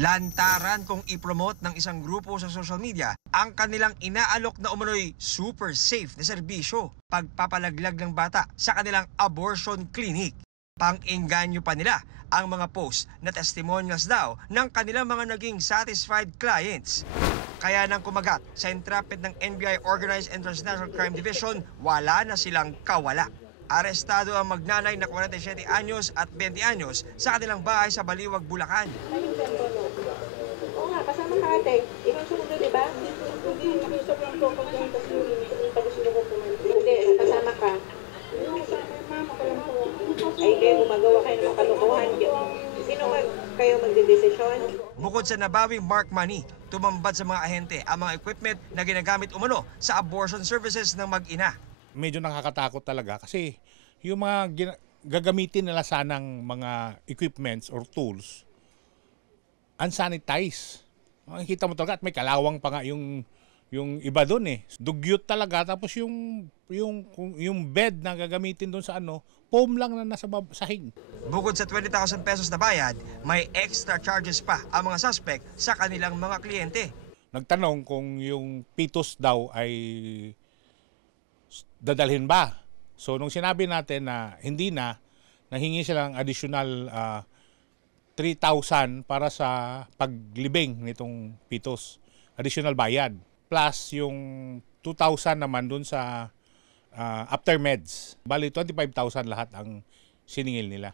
Lantaran kung i-promote ng isang grupo sa social media ang kanilang inaalok na umano'y super safe na serbisyo, pagpapalaglag ng bata sa kanilang abortion clinic. Pang-engganyo pa nila ang mga post na testimonials daw ng kanilang mga naging satisfied clients. Kaya nang kumagat sa entrapment ng NBI Organized and Transnational Crime Division, wala na silang kawala. Arestado ang magnanay na 47 anyos at 20 anyos sa kanilang bahay sa Baliwag, Bulacan. Oo nga, kasama ka ate. Ikaw sumunod, di ba? Hindi, nakisap lang po ako dyan, tapos yung pag-gusto ko pumunod. Hindi, kasama ka. Yung kasama yung mama ko lang po. Ay, kayo gumagawa kayo ng kalokohan. Sino kayo magdedesisyon? Bukod sa nabawing mark money, tumambad sa mga ahente ang mga equipment na ginagamit umano sa abortion services ng mag-ina. Medyo nakakatakot talaga kasi yung mga gagamitin nila sanang mga equipments or tools unsanitized. Makikita mo talaga at may kalawang pa nga yung iba doon eh. Dugyot talaga, tapos yung bed na gagamitin doon sa foam lang na nasa sahig. Bukod sa 20,000 pesos na bayad, may extra charges pa ang mga suspect sa kanilang mga kliyente. Nagtanong kung yung fetus daw ay dadalhin ba. So nung sinabi natin na hindi na, nahingi silang additional 3,000 para sa paglibing nitong fetus. Additional bayad. Plus yung 2,000 naman dun sa after meds. Bali 25,000 lahat ang siningil nila.